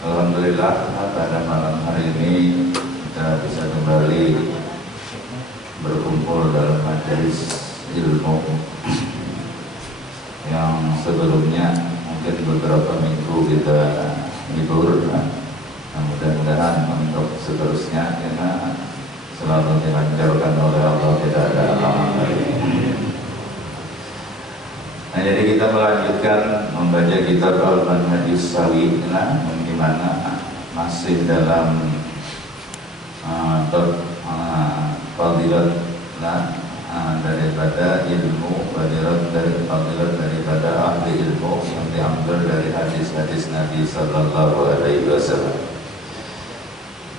Alhamdulillah pada malam hari ini kita bisa kembali berkumpul dalam majelis ilmu yang sebelumnya mungkin beberapa minggu kita libur. Nah, mudah-mudahan untuk seterusnya kita selalu dilancarkan oleh Allah, tidak ada halangan. Nah, jadi kita melanjutkan membaca kitab Al-Manhajus Sawi, bagaimana masih dalam fadilat daripada ilmu, fadilat daripada ahli ilmu yang diambil dari hadis-hadis Nabi Sallallahu Alaihi Wasallam.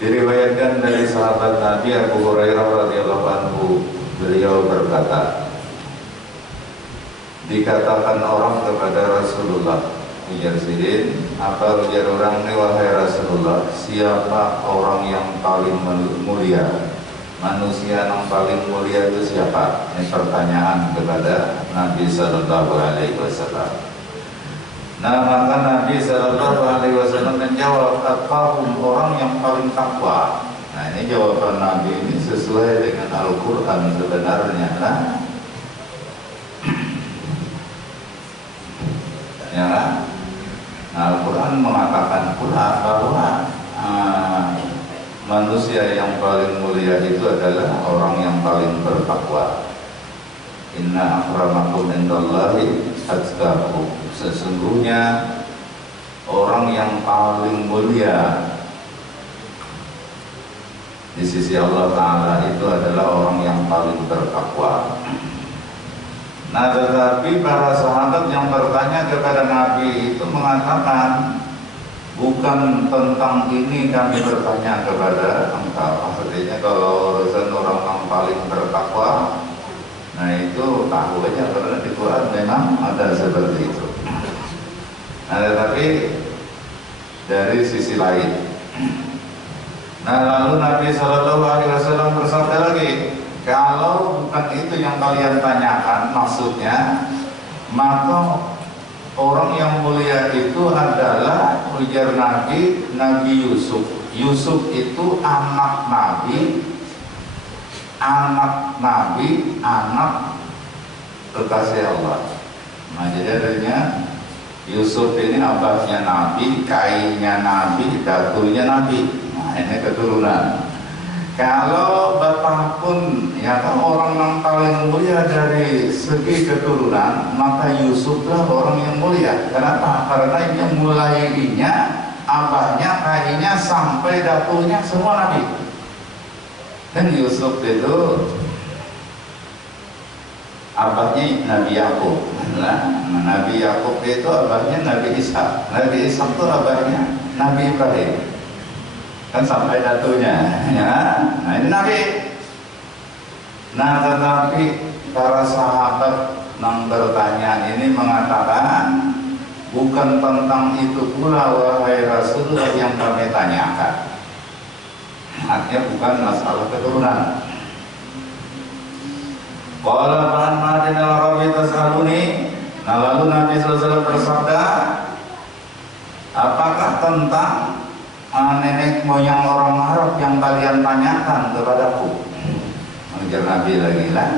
Diriwayatkan dari sahabat Nabi Abu Hurairah radhiyallahu anhu, beliau berkata, dikatakan orang kepada Rasulullah, ujar Sidin, apa ujar orang ini, wahai Rasulullah, siapa orang yang paling mulia? Manusia yang paling mulia itu siapa? Ini pertanyaan kepada Nabi Sallallahu Alaihi Wasallam. Nah, maka Nabi Sallallahu Alaihi Wasallam menjawab, atqahum, orang yang paling takwa. Nah, ini jawaban Nabi ini sesuai dengan Al-Quran sebenarnya. Ya, Al-Quran mengatakan pula bahwa manusia yang paling mulia itu adalah orang yang paling bertakwa. Inna akramakum indallahi atqakum. Sesungguhnya orang yang paling mulia di sisi Allah Ta'ala itu adalah orang yang paling bertakwa. Nah, tetapi para sahabat yang bertanya kepada Nabi itu mengatakan, bukan tentang ini kami bertanya kepada engkau. Artinya kalau urusan orang yang paling bertakwa, nah itu tahu aja karena di Quran memang ada seperti itu. Nah, tetapi dari sisi lain, nah lalu Nabi Sallallahu Alaihi Wasallam bersabda lagi, kalau bukan itu yang kalian tanyakan, maksudnya, maka orang yang mulia itu adalah, ujar Nabi, Nabi Yusuf. Yusuf itu anak Nabi, anak kekasih Allah. Nah, jadi adanya Yusuf ini abahnya Nabi, kainnya Nabi, datunya Nabi. Nah, ini keturunan. Kalau betapun ya kan orang yang paling mulia dari segi keturunan, maka Yusuflah orang yang mulia. Kenapa? Karena yang mulainya abahnya, kayaknya sampai datunya semua Nabi. Dan Yusuf itu abahnya Nabi Yakub. Nah, Nabi Yakub itu abahnya Nabi Ishak. Nabi Ishak itu abahnya Nabi Ibrahim. Kan sampai datunya, ya. Nah, ini Nabi. Nah, tetapi para sahabat yang bertanya ini mengatakan, bukan tentang itu pula wahai Rasulullah yang kami tanyakan. Artinya bukan masalah keturunan. Qala fa'an ma'adin al-Arabi tas'aluni. Nah lalu Nabi SAW bersabda, apakah tentang nenek moyang orang Arab yang kalian tanyakan kepadaku? Mengejar Nabi lagi lah.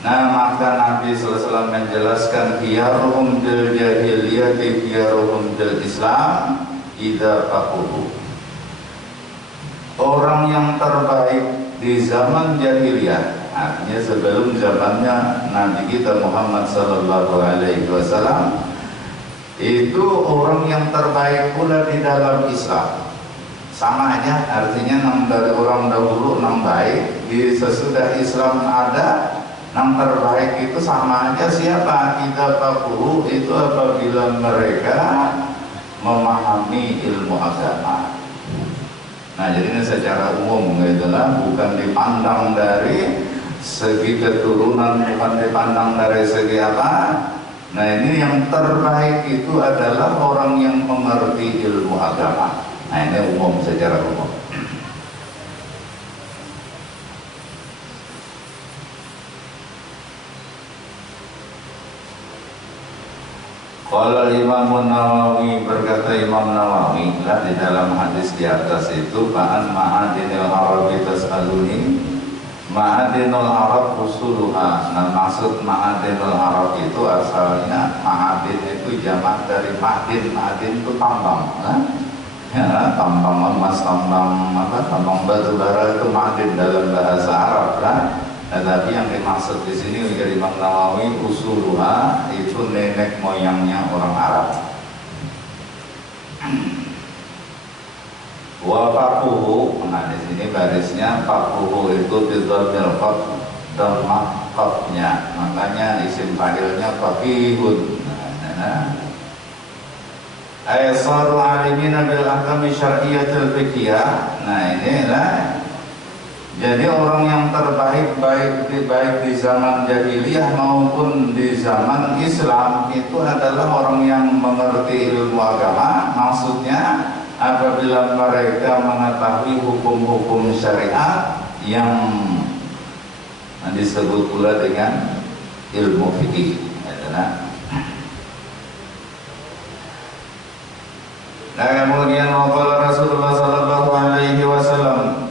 Nah maka Nabi SAW menjelaskan khiyaruhum bil jahiliyati khiyaruhum bil Islam idza faqahu. Orang yang terbaik di zaman jahiliyah, artinya sebelum zamannya Nabi kita Muhammad sallallahu alaihi wasallam, itu orang yang terbaik pula di dalam Islam. Sama aja artinya nang dari orang dahulu nang baik, di sesudah Islam ada nang terbaik itu sama aja siapa? Idza faqahu itu apabila mereka memahami ilmu agama. Nah jadi ini secara umum itulah, bukan dipandang dari segi keturunan, bukan dipandang dari segi apa. Nah ini yang terbaik itu adalah orang yang mengerti ilmu agama. Nah ini umum, secara umum. Qala Imam Nawawi, berkata Imam Nawawi lah di dalam hadis di atas itu, Fa'an ma'adinil Arabi tas'aluni. Ma'adinul Arab usuluha. Nah maksud ma'adinul Arab itu asalnya, ma'adin itu jamak dari ma'din. Ma'din itu tambang, ya, tambang emas, tambang apa, tambang batu bara itu ma'din dalam bahasa Arab lah. Tetapi yang dimaksud di sini dari Imam Nawawi, usuluha itu nenek moyangnya orang Arab. Wa faquhu, nah di sini barisnya faquhu itu bidhamil qaf dan qafnya, makanya isim fa'ilnya faqihun. Aysaru alimina bil ahkami syar'iyyatil fiqhiyah. Nah inilah, jadi orang yang terbaik baik di zaman jahiliyah maupun di zaman Islam itu adalah orang yang mengerti ilmu agama. Maksudnya apabila mereka mengetahui hukum-hukum syariat yang disebut pula dengan ilmu fikih. Nah kemudian waqala Rasulullah sallallahu alaihi wasallam,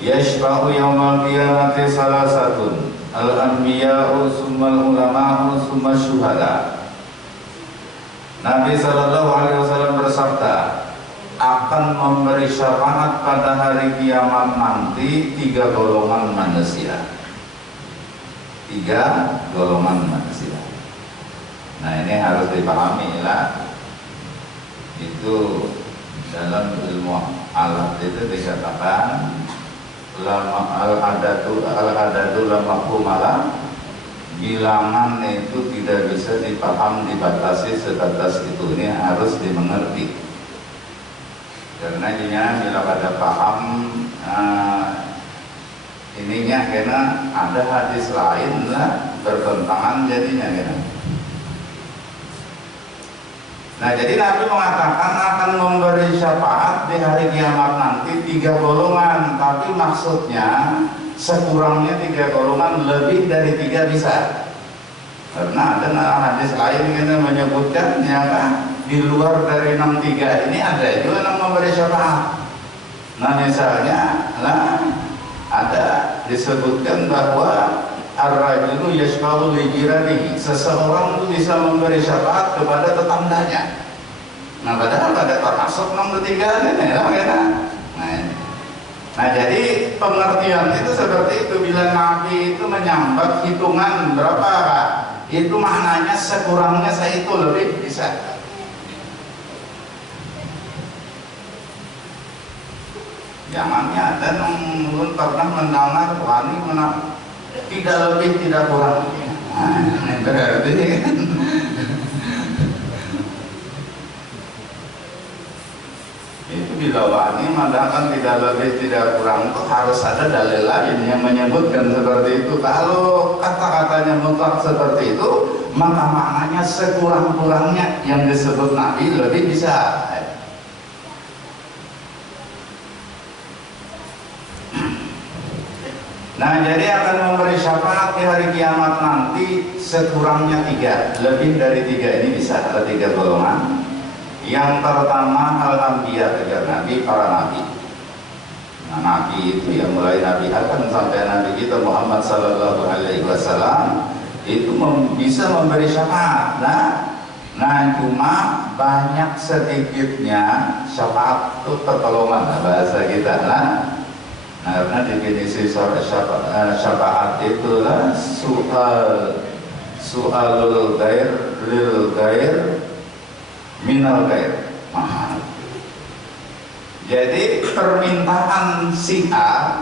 yashfa'u yawmal qiyamati salasatun, al-anbiya'u summal ulama'u summa syuhada. Nabi sallallahu alaihi wasallam bersabda, akan memberi syafaat pada hari kiamat nanti 3 golongan manusia. 3 golongan manusia. Nah ini harus dipahami lah. Itu dalam ilmu alat itu dikatakan al-adadu lamaku malam, bilangan itu tidak bisa dipaham, dibatasi sebatas itu. Ini harus dimengerti. Karena bila pada paham ininya, karena ada hadis lain lah bertentangan jadinya kena. Nah jadi Nabi mengatakan akan memberi syafaat di hari kiamat nanti 3 golongan, tapi maksudnya sekurangnya 3 golongan, lebih dari 3 bisa. Karena ada hadis lain yang menyebutkan ya kan, di luar dari 63 ini ada juga yang memberi syafaat. Nah misalnya ada disebutkan bahwa ar-rajulu yashfa'u li jiranihi, seseorang itu bisa memberi syafaat kepada tetangganya. Nah padahal ada termasuk 63 ini kan. Nah jadi pengertian itu seperti itu. Bila Nabi itu menyambat hitungan berapa Pak, itu maknanya sekurangnya saya itu lebih bisa. Jangannya ada yang pernah mendengar wani menang tidak lebih tidak kurang. Nah, berarti kan itu bila wani mengatakan tidak lebih tidak kurang itu harus ada dalil lain yang menyebutkan seperti itu. Kalau kata-katanya mutlak seperti itu, maka maknanya sekurang-kurangnya yang disebut Nabi lebih bisa. Nah, jadi akan memberi syafaat di hari kiamat nanti sekurangnya 3, lebih dari 3 ini bisa, ada 3 golongan. Yang pertama al-anbiya, nabi, para nabi. Nah, nabi itu yang mulai Nabi Adam sampai Nabi kita Muhammad sallallahu alaihi wasallam itu bisa memberi syafaat. Nah cuma banyak sedikitnya syafaat itu pertolongan bahasa kita. Karena definisi syafaat itulah su'alul ghair lil ghair minal ghair. Jadi permintaan si A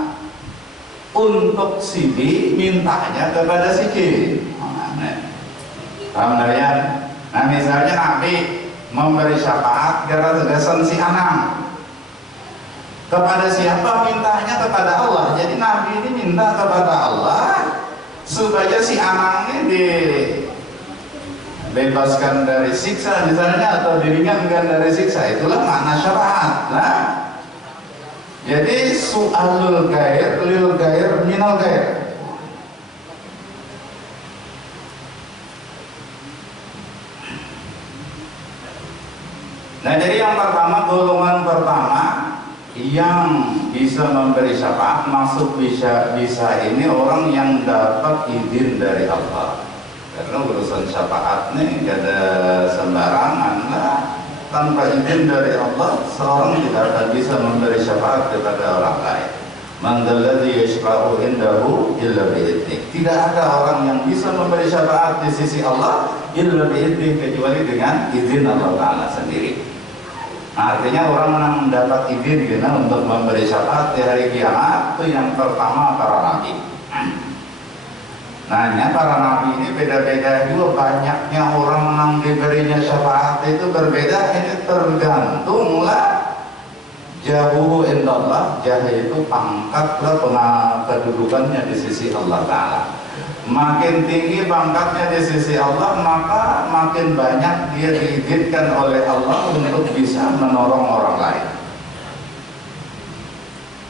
untuk si B mintanya kepada si C. Paham kalian? Nah misalnya Nabi memberi syafaat gara gagasan si Anam. Kepada siapa mintanya? Kepada Allah. Jadi Nabi ini minta kepada Allah supaya si Anam ini dibebaskan dari siksa misalnya, atau diringankan dari siksa. Itulah makna syafaat. Jadi su'alul ghair lil ghair minal ghair. Nah jadi yang pertama, golongan pertama yang bisa memberi syafaat masuk bisa ini orang yang dapat izin dari Allah. Karena urusan syafaat nih gak ada sembarangan lah. Tanpa izin dari Allah seorang tidak akan bisa memberi syafaat kepada orang lain. Man dzalladzi yashfa'u indahu illa bi'idznih. Tidak ada orang yang bisa memberi syafaat di sisi Allah illa bi'idznih, kecuali dengan izin Allah Ta'ala sendiri. Nah, artinya orang yang mendapat izin untuk memberi syafaat di hari kiamat itu yang pertama para nabi. Nah, para nabi ini beda-beda juga, banyaknya orang yang diberinya syafaat itu berbeda. Ini tergantung lah jahuhu indallah, jah itu pangkatlah kedudukannya di sisi Allah Ta'ala. Makin tinggi pangkatnya di sisi Allah, maka makin banyak dia diizinkan oleh Allah untuk bisa menolong orang lain.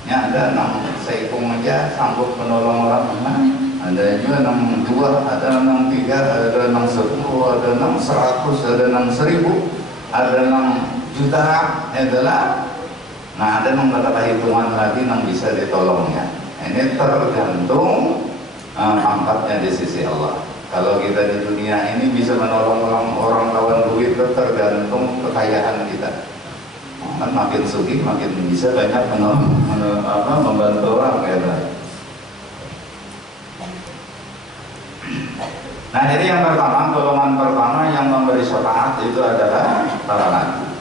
Ya, ada 6 seikung aja sanggup menolong orang lain. Ada juga 62, ada 63, ada 60, ada 600, ada 6.000, ada 6 juta, adalah. Nah, ada 6 kata hitungan lagi yang bisa ditolongnya. Ini tergantung pangkatnya di sisi Allah. Kalau kita di dunia ini bisa menolong orang kawan duit, itu tergantung kekayaan kita. Kan makin sugih makin bisa banyak membantu orang gitu. Nah jadi yang pertama, golongan pertama yang memberi syafaat itu adalah para nabi.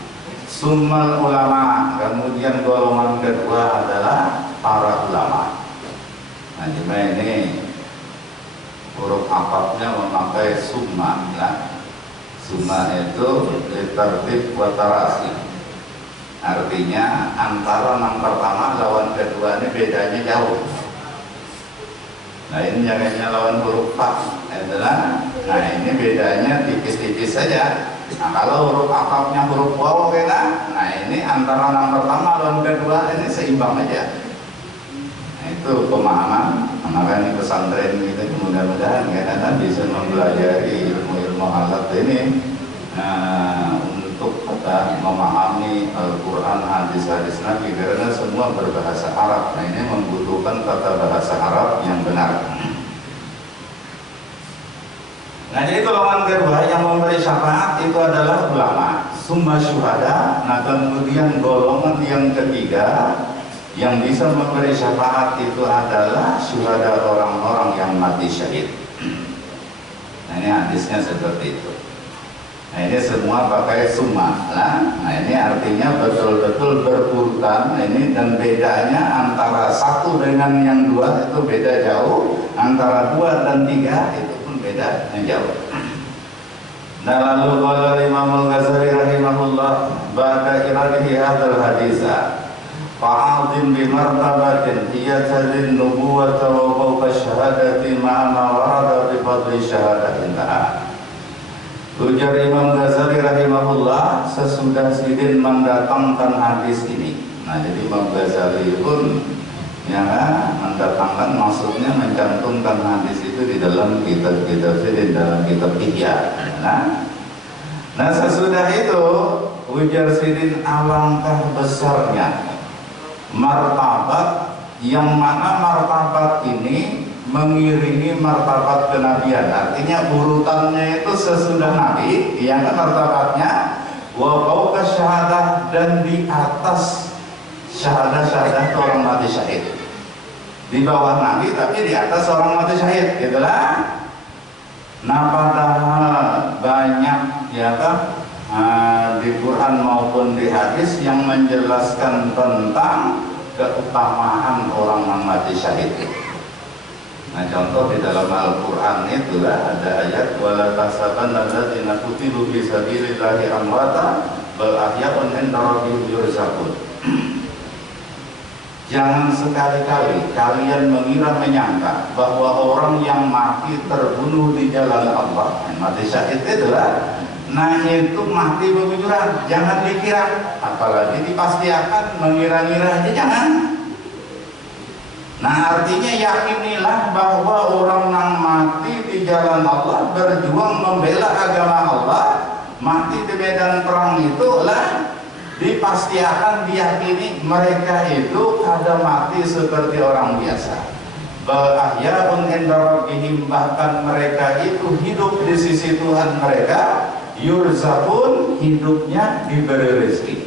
Summal ulama, kemudian golongan kedua adalah para ulama. Nah ini huruf akapnya memakai summa. Summa itu tertib wa tarasi. Artinya antara yang pertama lawan kedua ini bedanya jauh. Nah ini jangannya lawan huruf fa adalah. Nah ini bedanya tipis-tipis saja. Nah kalau huruf akapnya huruf waw kena, nah ini antara yang pertama lawan kedua ini seimbang aja. Nah, itu pemahaman. Maka ini pesantren kita mudah-mudahan kita bisa mempelajari ilmu-ilmu alat ini untuk kita memahami Al-Quran, hadis-hadis Nabi, karena semua berbahasa Arab. Nah ini membutuhkan tata bahasa Arab yang benar. Nah jadi golongan kedua yang memberi syafaat itu adalah ulama, summa syuhada. Nah kemudian golongan yang ketiga yang bisa memberi syafaat itu adalah syuhada, orang-orang yang mati syahid. Nah ini hadisnya seperti itu. Nah ini semua pakai summa. Nah ini artinya betul-betul berurutan ini, dan bedanya antara satu dengan yang dua itu beda jauh, antara 2 dan 3 itu pun beda jauh. Nah lalu qala Imam Al-Ghazali rahimahullah ba'da iradihi hadzal hadisa fa'azim bi martabatin iyatadin nubuwata wa fawqa syahadati ma'a ma warada bi fadli syahadah intaha. Ujar Imam Ghazali rahimahullah, sesudah Sidin mendatangkan hadis ini. Nah, jadi Imam Ghazali pun ya mendatangkan, maksudnya mencantumkan hadis itu di dalam kitab-kitab Sidin, dalam kitab Ihya. Nah sesudah itu ujar Sidin, alangkah besarnya martabat yang mana martabat ini mengiringi martabat kenabian. Artinya urutannya itu sesudah Nabi, yang martabatnya wa fauqa syahadah, dan di atas syahadah orang mati syahid. Di bawah Nabi tapi di atas orang mati syahid, gitulah. Nah padahal banyak ya kan di Quran maupun di hadis yang menjelaskan tentang keutamaan orang yang mati syahid. Nah contoh di dalam Al-Quran itulah ada ayat wala tahsabanna alladziina qutilu fi sabilillahi amwata bal ahya'un 'inda rabbihim yurzaqun. Jangan sekali-kali kalian mengira menyangka bahwa orang yang mati terbunuh di jalan Allah, mati syahid itulah, nah itu mati bergujuran. Jangan dikira, apalagi dipastikan mengira-ngira aja, jangan. Nah artinya yakinilah bahwa orang yang mati di jalan Allah, berjuang membela agama Allah, mati di medan perang itulah dipastikan, diyakini mereka itu kada mati seperti orang biasa. Ba'ahya'un 'inda rabbihim, bahkan mereka itu hidup di sisi Tuhan mereka, yurzaqun, hidupnya diberi rezeki.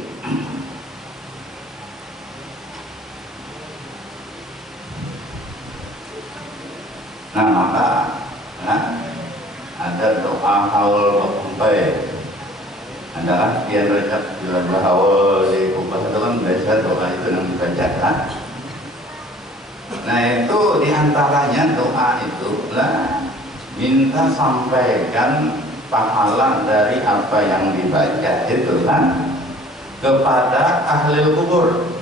Nah maka ada doa haul baik adalah dia rejak bila haul di kubah dalam biasa doa itu yang dibaca. Nah itu diantaranya doa itu lah minta sampaikan pahala dari apa yang dibaca itu kan kepada ahli kubur.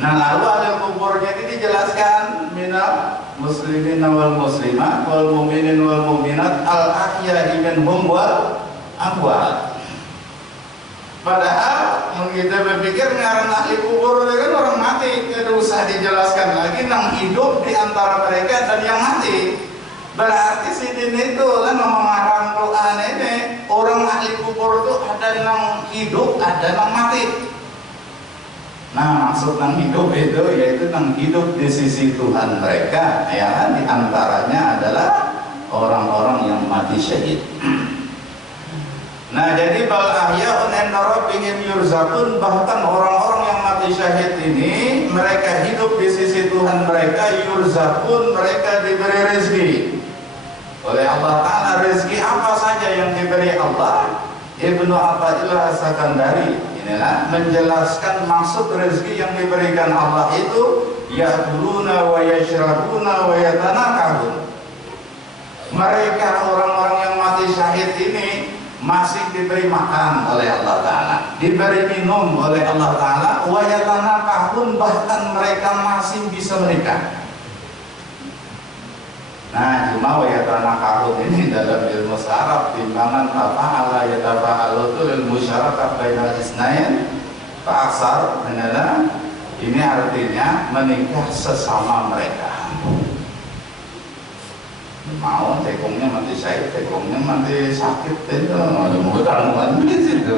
Nah lalu ahli kuburnya ini dijelaskan minal muslimin wal muslimat wal mu'minin wal mu'minat al ahya'i minhum wal amwat. Padahal kita berpikir ngaran ahli kubur itu kan orang mati, tidak usah dijelaskan lagi nang hidup di antara mereka dan yang mati. Berarti Sidin itu kan mengarang doa ini, orang ahli kubur itu ada nang hidup, ada nang mati. Nah maksud nang hidup itu yaitu nang hidup di sisi Tuhan mereka, ya diantaranya adalah orang-orang yang mati syahid. Nah jadi bal ahya'un 'inda rabbihim yurzaqun, bahkan orang-orang yang mati syahid ini mereka hidup di sisi Tuhan mereka, yurzaqun, mereka diberi rezeki oleh Allah Ta'ala. Rezeki apa saja yang diberi Allah? Ibnu Athaillah As-Sakandari inilah menjelaskan maksud rezeki yang diberikan Allah itu ya'kuluna wa yashrabuna wa yatanakahun. Mereka orang-orang yang mati syahid ini masih diberi makan oleh Allah Ta'ala, diberi minum oleh Allah Ta'ala, wa yatanakahun, bahkan mereka masih bisa menikah. Nah cuma wa yatanakahun ini dalam ilmu syaraf timbangan tafa'ala yatafa'alu itu ilmu syaraf bainal isnain fa'aksar adalah ini artinya menikah sesama mereka. Mau tekongnya mati syahid, tekongnya mati sakit itu ada mau tanggungan di situ.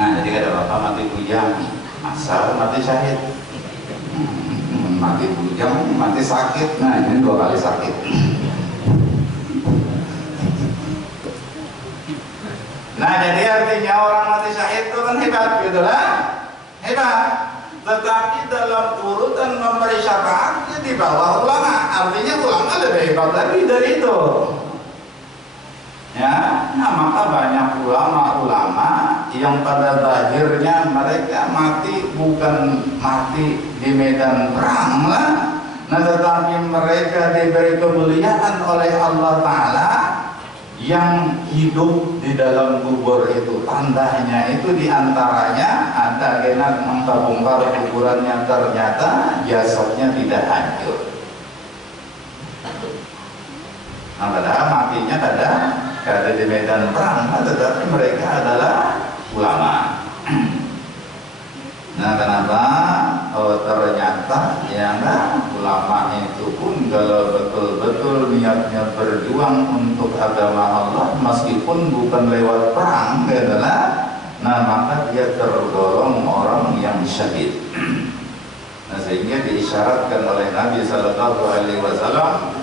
Nah jadi ada bapak mati bujang, asal mati syahid, mati bujang, mati sakit. Nah ini 2 kali sakit. Nah jadi artinya orang mati syahid itu kan hebat gitu lah, hebat. Tetapi dalam urutan memberi syafaatnya di bawah ulama, artinya ulama lebih hebat lagi dari itu. Ya, nah maka banyak ulama-ulama yang pada zahirnya mereka mati bukan mati di medan perang lah, nah tetapi mereka diberi kemuliaan oleh Allah Ta'ala yang hidup di dalam kubur itu. Tandanya itu diantaranya ada genak membongkar kuburannya, ternyata jasadnya tidak hancur. banyak ada di medan perang, tetapi mereka adalah ulama. Nah, kenapa? Oh, ternyata ya enggak, ulama itu pun kalau betul-betul niatnya berjuang untuk agama Allah, meskipun bukan lewat perang, adalah, nah maka dia tergolong orang yang syahid. Nah, sehingga diisyaratkan oleh Nabi Sallallahu Alaihi Wasallam,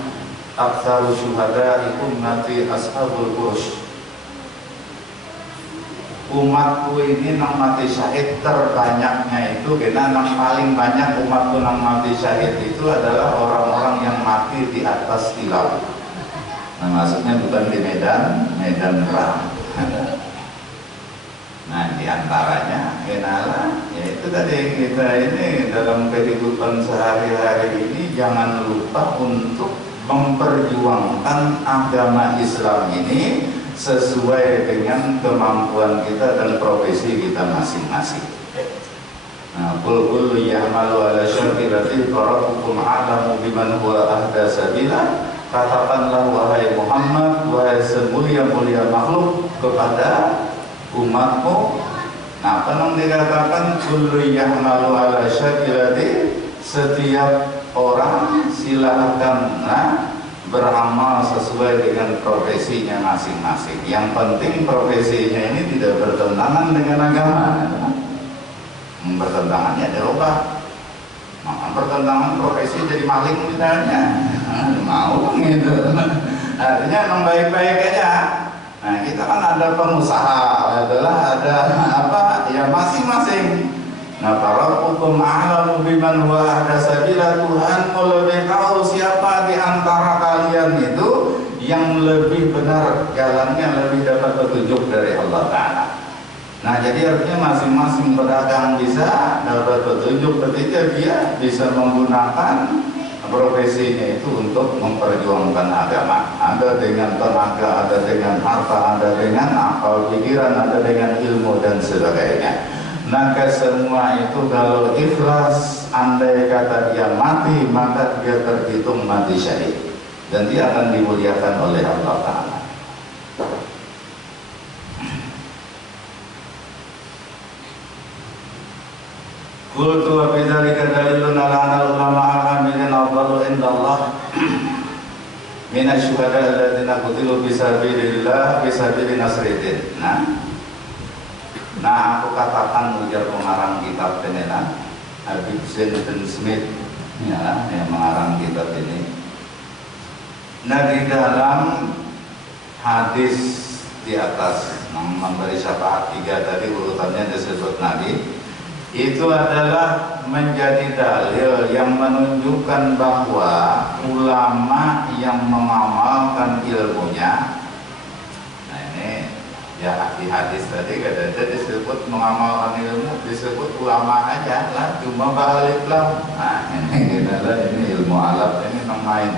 "Aktsaru syuhada'i ummati ashabul quraish." Umatku ini nang mati syahid terbanyaknya itu, karena nang paling banyak umatku nang mati syahid itu adalah orang-orang yang mati di atas tilau. Nah, maksudnya bukan di medan perang. Nah, diantaranya kenalan, yaitu tadi kita ini dalam kehidupan sehari-hari ini jangan lupa untuk memperjuangkan agama Islam ini sesuai dengan kemampuan kita dan profesi kita masing-masing. Nah, qul ya'malu ala syakilati rabbukum a'lamu biman huwa ahda sabila. Katakanlah wahai Muhammad, wahai semulia-mulia makhluk kepada umatmu. Nah, penong dikatakan qul ya'malu ala syakilati, setiap orang silakan beramal sesuai dengan profesinya masing-masing. Yang penting profesinya ini tidak bertentangan dengan agama. Bertentangannya dirubah. Maka bertentangan profesi jadi maling misalnya, mau gitu. Artinya memang baik-baik aja. Nah, kita kan ada pengusaha, adalah ada apa ya masing-masing. Nah, para hukum a'lamu biman huwa ahda sabila, Tuhan lebih tahu siapa di antara kalian itu yang lebih benar jalannya, lebih dapat petunjuk dari Allah Ta'ala. Nah, jadi artinya masing-masing pedagang bisa dapat petunjuk ketika dia bisa menggunakan profesinya itu untuk memperjuangkan agama. Ada dengan tenaga, ada dengan harta, ada dengan akal pikiran, ada dengan ilmu dan sebagainya. Maka semua itu kalau ikhlas, andai kata dia mati, maka dia terhitung mati syahid dan dia akan dimuliakan oleh Allah Ta'ala. Qultu wa bidzalika dalilun ala anna ulama al-amilin afdalu indallah minasyuhada alladziina qutilu fisabilillah fisabili nasriddin. Nah, aku katakan ujar pengarang kitab ini Habib Zain bin Smith ya, yang mengarang kitab ini. Nah, di dalam hadis di atas memberi syafaat 3 tadi urutannya disebut Nabi, itu adalah menjadi dalil yang menunjukkan bahwa ulama yang mengamalkan ilmunya, ya di hadis tadi ada disebut mengamalkan ilmu, disebut ulama aja lah, cuma balik lam. Nah, ini adalah ini ilmu alat ini main.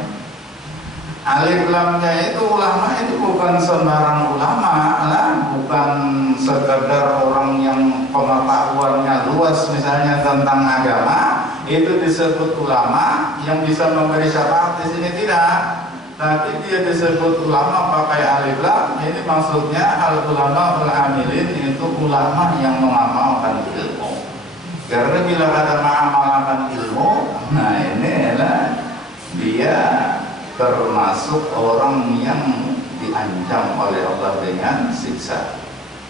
Alif lamnya itu ulama itu bukan sembarang ulama lah, bukan sekedar orang yang pengetahuannya luas misalnya tentang agama, itu disebut ulama yang bisa memberi syafaat di sini tidak. Tapi dia disebut ulama pakai alif lam, ini maksudnya al ulama al amilin, itu ulama yang mengamalkan ilmu. Karena bila ada mengamalkan ilmu, nah ini adalah dia termasuk orang yang diancam oleh Allah dengan siksa.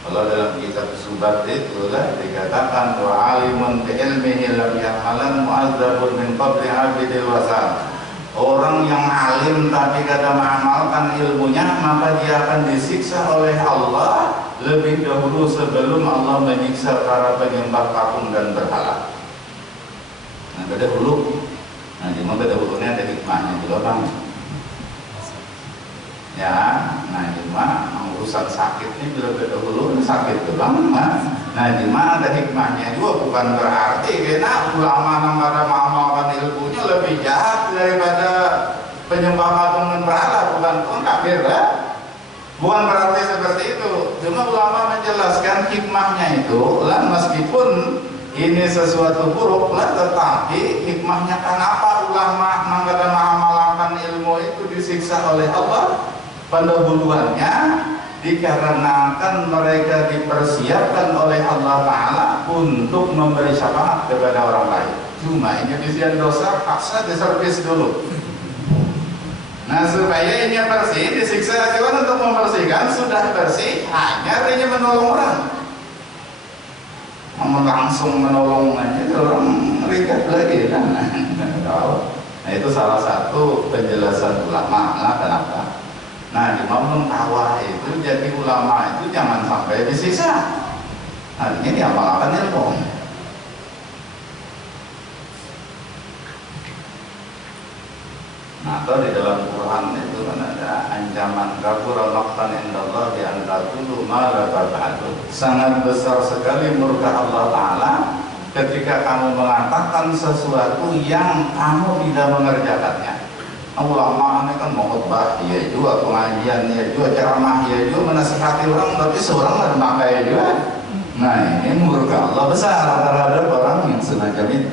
Kalau dalam kitab Subat itulah dikatakan wa alimun bi ilmihi lam ya'malan mu'adzabun min qabli 'abidil wasal. Orang yang alim tapi kada mengamalkan ilmunya, maka dia akan disiksa oleh Allah lebih dahulu sebelum Allah menyiksa para penyembah patung dan berhala. Nah, kada hulu. Nah, cuma kada hulunya ada hikmahnya juga, Bang. Ya, nah cuma urusan sakit ini bila kada hulu sakit tuh, Bang. Nah, cuma ada hikmahnya juga, bukan berarti karena ulama yang kada mengamalkan ilmunya lebih jahat daripada penyembah patung dan berhala, bukan kafir lah. Bukan berarti seperti itu. Cuma ulama menjelaskan hikmahnya itu lah, meskipun ini sesuatu buruk lah, tetapi hikmahnya kenapa ulama yang kada mengamalkan ilmu itu disiksa oleh Allah? pendahuluannya dikarenakan mereka dipersiapkan oleh Allah Ta'ala untuk memberi syafaat kepada orang lain. Cuma Indonesian dosa paksa diservis dulu. Nah, supaya ini bersih, disiksa Tuhan untuk membersihkan. Sudah bersih, hanya hanya menolong orang. Langsung menolong aja orang rikat lagi kan. Nah, itu salah satu penjelasan ulama. Nah, kenapa? Nah, di Imam Tawa itu jadi ulama itu jangan sampai disiksa. Artinya diamalkan ilmu. Nah, atau di dalam Quran itu kan ada ancaman kabura maqtan indallah bi an taqulu ma la taf'alun. Sangat besar sekali murka Allah Ta'ala ketika kamu mengatakan sesuatu yang kamu tidak mengerjakannya. Ulama ini kan mau khutbah, ya juga pengajian, ya juga ceramah, ya juga menasihati orang, tapi seorang nggak memakai juga. Nah, ini murka Allah besar terhadap orang yang semacam itu.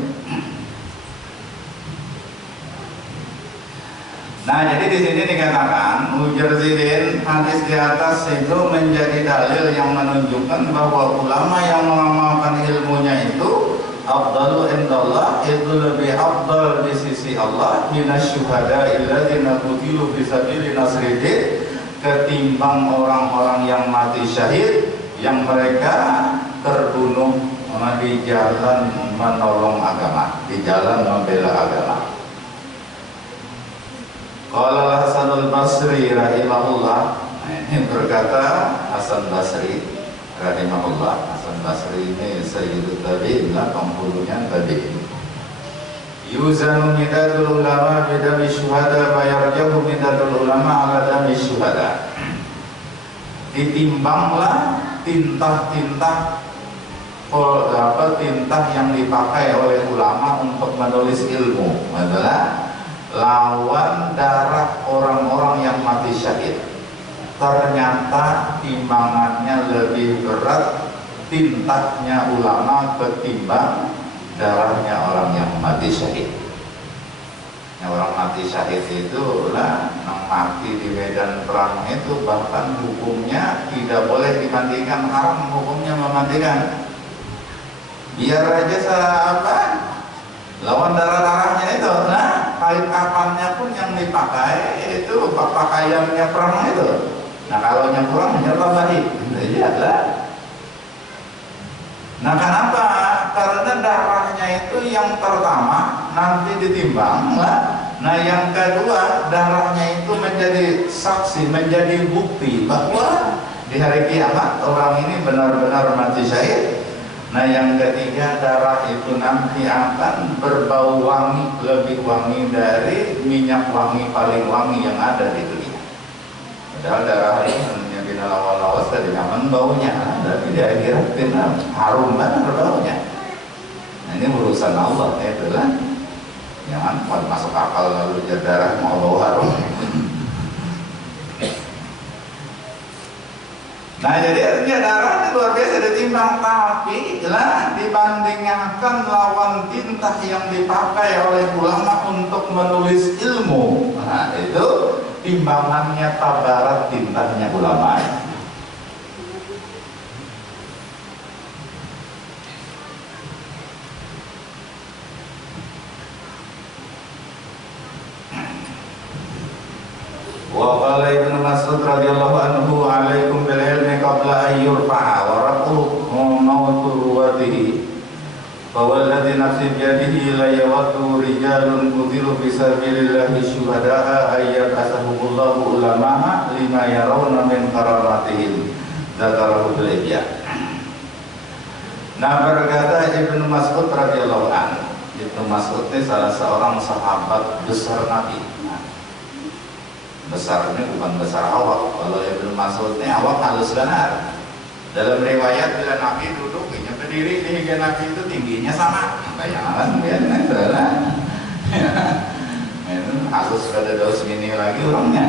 Nah, jadi di sini dikatakan mujazzidin hadis di atas itu menjadi dalil yang menunjukkan bahwa ulama yang mengamalkan ilmunya itu afdalu indallah, itu lebih afdal di sisi Allah minasyuhada illadzina qutilu fisabilillah nasriddin, ketimbang orang-orang yang mati syahid yang mereka terbunuh di jalan menolong agama, di jalan membela agama. Qala Hasanul Basri rahimahullah, ini berkata Hasan Basri rahimahullah. Hasan Basri ini sayyidut tabi'in, penghulunya tabi'in. Yuzanu midadul ulama bidami syuhada bayarjahu midadul ulama ala dami syuhada. Ditimbanglah tintah-tintah tintah yang dipakai oleh ulama untuk menulis ilmu adalah lawan darah orang-orang yang mati syahid. Ternyata timbangannya lebih berat tintahnya ulama ketimbang darahnya orang yang mati syahid. Orang mati syahid itu lah mati di medan perang itu bahkan hukumnya tidak boleh dimandikan, haram hukumnya mematikan. Biar aja lawan darah-darahnya itu, nah kain kapannya pun yang dipakai itu pakaiannya perang itu. Nah, kalau yang kurang menyerta baik, lihatlah. Nah, kenapa? Karena darahnya itu yang pertama nanti ditimbang lah. Nah, yang kedua darahnya itu menjadi saksi, menjadi bukti bahwa di hari kiamat orang ini benar-benar mati syahid. Nah, yang ketiga darah itu nanti akan berbau wangi, lebih wangi dari minyak wangi paling wangi yang ada di dunia. Padahal darah ini hanya bina lawas dari nyaman baunya, tapi di akhirat harum banget baunya. Nah, ini urusan Allah, itu lah. Jangan masuk akal lalu darah mau bau harum. Nah, jadi artinya darah itu luar biasa ditimbang, tapi lah dibandingkan lawan tintah yang dipakai oleh ulama untuk menulis ilmu. Nah, itu timbangannya tabarat tintahnya ulama. Wa qala Ibnu Mas'ud radhiyallahu anhu alaikum bil ilmi qabla an yurfa'a wa raqu mautu ruwatihi fa walladhi nafsi biyadihi la yawaddu rijalun qutilu fi sabilillahi syuhada'a ayyat asahumullahu ulama'a lima yarawna min qararatihim dzakarahu bil ihya. Nah, berkata Ibnu Mas'ud radhiyallahu anhu, Ibnu Mas'ud ini salah seorang sahabat besar Nabi. Besarnya bukan besar awak. Kalau Ibnu Mas'ud ini awak halus benar. Dalam riwayat bila Nabi duduk, berdiri di hingga Nabi itu tingginya sama. Bayangan biar adalah itu halus pada daus gini lagi orangnya.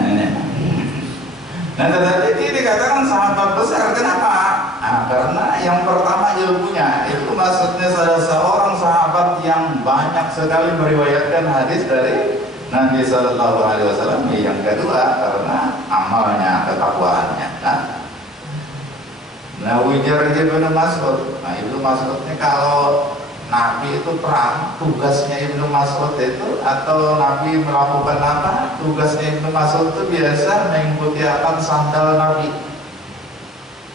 Nah, tetapi dia dikatakan sahabat besar. Kenapa? Nah, karena yang pertama ilmunya. Itu maksudnya salah seorang sahabat yang banyak sekali meriwayatkan hadis dari Nabi Sallallahu Alaihi Wasallam yang kedua karena amalnya, ketakwaannya. Nah, ujar Ibnu Mas'ud. Nah, Ibnu Mas'ud ini kalau Nabi itu perang, tugasnya Ibnu Mas'ud itu, atau Nabi melakukan apa? Tugasnya Ibnu Mas'ud itu biasa mengikuti akan sandal Nabi.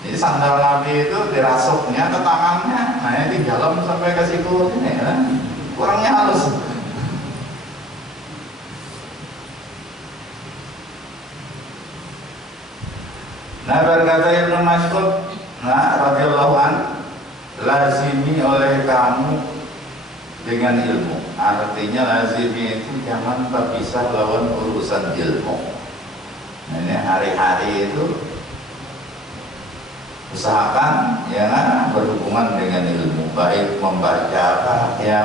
Jadi sandal Nabi itu dirasuknya ke tangannya, nah ini di dalam sampai ke siku ini, ya. Kurangnya halus. Nah, berkata Ibnu Mas'ud, radhiyallahu an, lazimi oleh kamu dengan ilmu. Artinya lazimi itu jangan terpisah lawan urusan ilmu. Nah, ini hari-hari itu usahakan ya berhubungan dengan ilmu, baik membaca apa ya,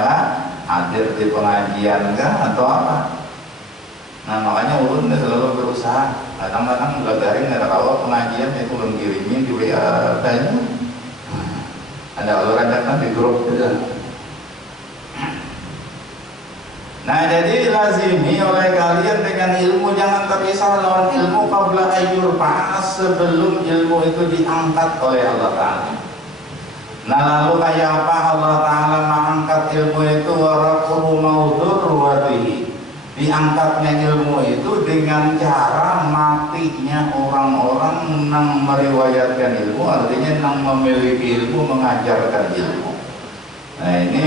hadir di pengajian kah atau apa. Nah, makanya ulun selalu berusaha. Kadang-kadang garing ada kalau pengajian itu ulun kirimin di WA tanya. Ada ulun kan di grup juga. Nah, jadi lazimi oleh kalian dengan ilmu, jangan terpisah lawan ilmu qabla ayyur fa'as, sebelum ilmu itu diangkat oleh Allah Ta'ala. Nah, lalu kayak apa Allah Ta'ala mengangkat ilmu itu? Warakuhu maudurwatihi, diangkatnya ilmu itu dengan cara matinya orang-orang yang meriwayatkan ilmu, artinya yang memiliki ilmu, mengajarkan ilmu. Nah, ini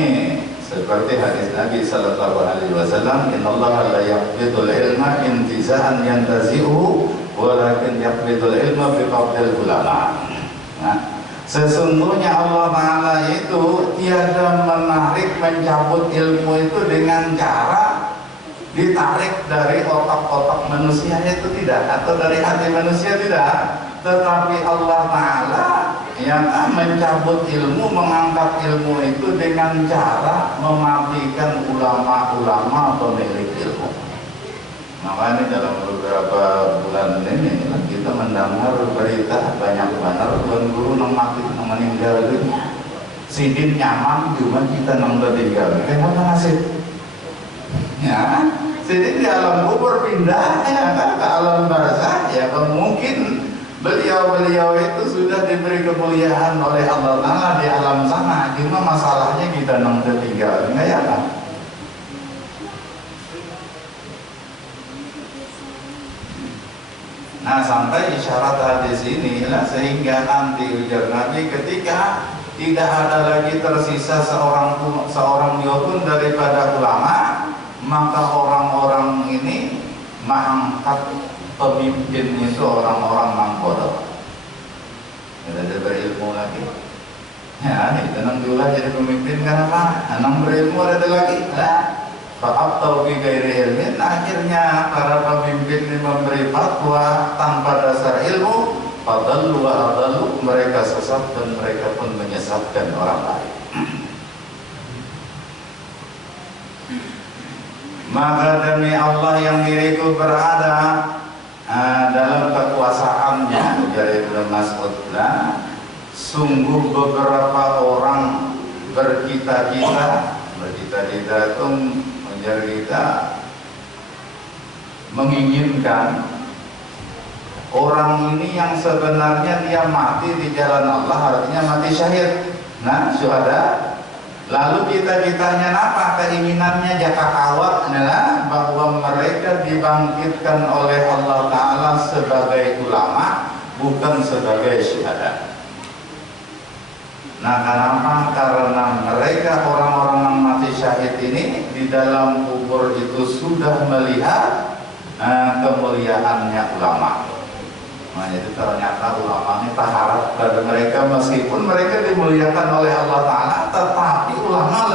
seperti hadis Nabi Sallallahu Alaihi Wasallam, Innallaha la yaqbidul ilma intiza'an yantazi'uhu, walakin yaqbidul ilma biqabdil ulama. Nah, sesungguhnya Allah Ta'ala itu tiada menarik, mencabut ilmu itu dengan cara ditarik dari otak-otak manusia, itu tidak, atau dari hati manusia tidak, tetapi Allah Ta'ala yang mencabut ilmu, mengangkat ilmu itu dengan cara mematikan ulama-ulama pemilik ilmu. Makanya dalam beberapa bulan ini kita mendengar berita banyak banget guru yang mati, yang meninggal dunia. Sidin nyaman cuma kita nang tinggal. Kenapa nasib? Ya, sidin di alam kubur pindah ya kan ke alam barzah, ya mungkin beliau-beliau itu sudah diberi kemuliaan oleh Allah Ta'ala di alam sana, cuma masalahnya kita nang tertinggal, enggak ya kan? Nah, sampai isyarat hadis ini lah, sehingga nanti ujar Nabi ketika tidak ada lagi tersisa seorang pun daripada ulama, maka orang-orang ini mengangkat pemimpin itu orang-orang mangkodo. Tidak ada berilmu lagi. Ya, itu nang diulah jadi pemimpin kenapa? Nang berilmu ada lagi. Fa'abtau bi ghairi ilmin, akhirnya para pemimpin ini memberi fatwa tanpa dasar ilmu, fadallu wa adallu, mereka sesat dan mereka pun menyesatkan orang lain. Maka demi Allah yang diriku berada dalam kekuasaannya, dari Ibnu Mas'ud, sungguh beberapa orang bercita-cita itu menjadi kita menginginkan orang ini yang sebenarnya dia mati di jalan Allah, artinya mati syahid. Nah, syuhada. Lalu cita-citanya apa? Keinginannya jakakawat adalah bahwa mereka dibangkitkan oleh Allah Ta'ala sebagai ulama, bukan sebagai syuhada. Nah, kenapa? Karena mereka orang-orang yang mati syahid ini di dalam kubur itu sudah melihat kemuliaannya ulama. Nah, itu ternyata ulama ini taharat pada mereka, meskipun mereka dimuliakan oleh Allah Ta'ala, tetapi ulama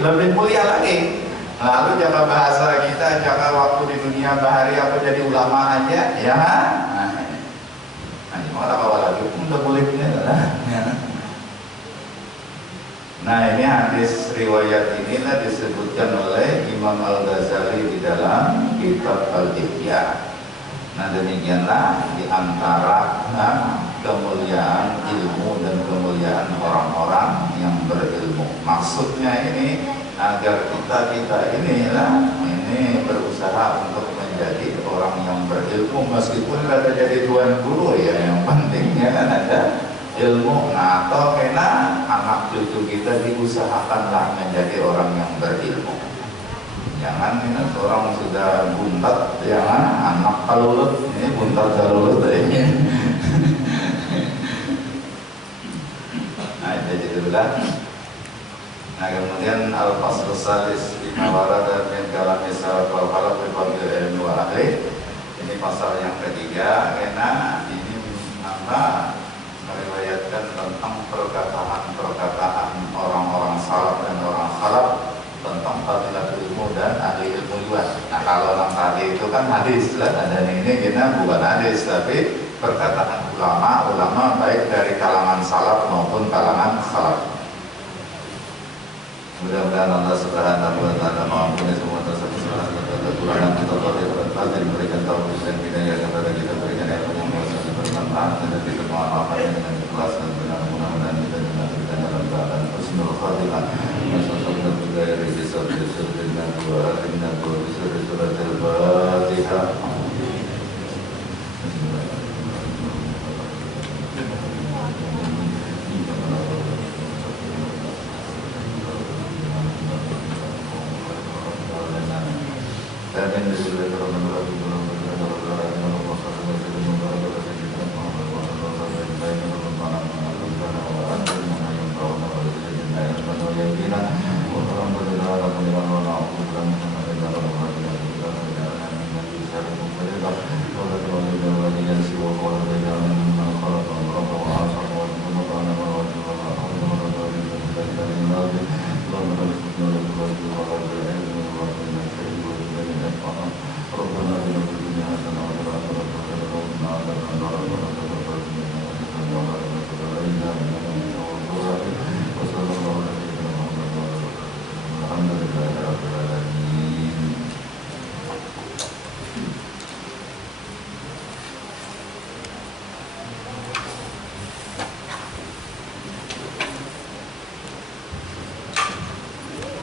lebih mulia lagi. Lalu jaga bahasa kita, jaga waktu di dunia bahari apa jadi ulama aja, ya? Nah, gimana kalau lagi pun udah boleh punya, ya. Nah, ini hadis riwayat inilah disebutkan oleh Imam Al-Ghazali di dalam kitab Al-Ihya. Nah, demikianlah di antara kemuliaan ilmu dan kemuliaan orang-orang yang berilmu. Maksudnya ini agar kita inilah ini ini berusaha untuk menjadi orang yang berilmu, meskipun tidak jadi tuan guru ya, yang pentingnya kan ada ilmu. Nah, atau kena anak cucu kita diusahakanlah menjadi orang yang berilmu. Jangan ini seorang sudah buntat, jangan anak kalulut, ini buntat kalulut ya. Nah, itu judulnya. Nah, kemudian al-fasl salis lima warada min kalami salaf wal khalaf bi fadli ilmi wa ahli. Ini pasal yang ketiga, karena ini meriwayatkan tentang perkataan orang-orang salaf dan orang khalaf tentang fadilah ilmu dan ahli ilmu juga. Nah, kalau yang tadi itu kan hadis lah, dan ini kita bukan hadis tapi perkataan ulama baik dari kalangan salaf maupun kalangan khalaf. Mudah-mudahan Allah Subhanahu wa taala mengampuni semua dosa-dosa kita, kekurangan kita, dan memberikan taufik dan hidayah kepada kita, berikan ilmu yang bermanfaat dan kita mengamalkannya dengan ikhlas dan benar. Mudah-mudahan kita diberikan dalam keadaan husnul khatimah. Masyaallah kita dari bisa surga dan dua akhirnya dua bisa surat al-Fatihah.